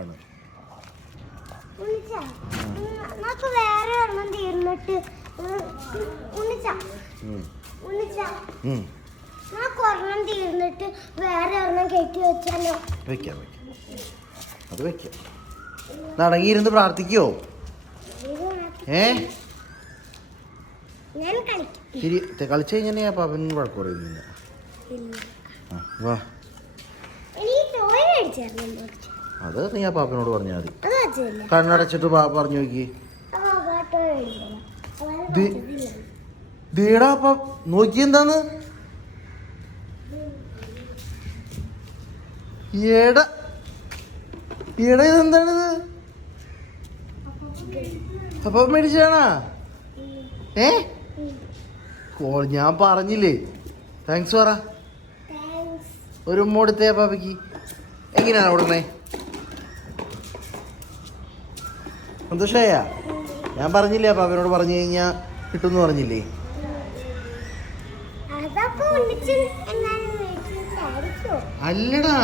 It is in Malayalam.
ആണ്. വേറെ ഒരെണ്ണം തീർന്നിട്ട് ഒരെണ്ണം തീർന്നിട്ട് വേറെ ഒരെണ്ണം കെട്ടി വെച്ചാലോ? വെക്കാം അത് വെക്കാം. നടങ്ങിയിരുന്ന് പ്രാർത്ഥിക്കോ? കളിച്ചു കഴിഞ്ഞാൽ പാപ്പൻ വഴക്ക് പറയുന്നില്ല. വാ, അത് നീ ആ പാപ്പനോട് പറഞ്ഞാൽ മതി. കണ്ണടച്ചിട്ട് പറഞ്ഞു നോക്കി. ദേടാ നോക്കി എന്താന്ന് ഏടാ ഈടെ ഇതെന്താണിത്? അപ്പൊ മേടിച്ചാണാ? ഞാൻ പറഞ്ഞില്ലേ താങ്ക്സ് പറ. ഒരു ഉമ്മ കൊടുത്തേ പാപ്പയ്ക്ക്. എങ്ങനെയാണ് കൊടുക്കണേ? സന്തോഷായ? ഞാൻ പറഞ്ഞില്ലേ പാപ്പനോട് പറഞ്ഞു കഴിഞ്ഞാ കിട്ടുമെന്ന് പറഞ്ഞില്ലേ? അല്ലടാ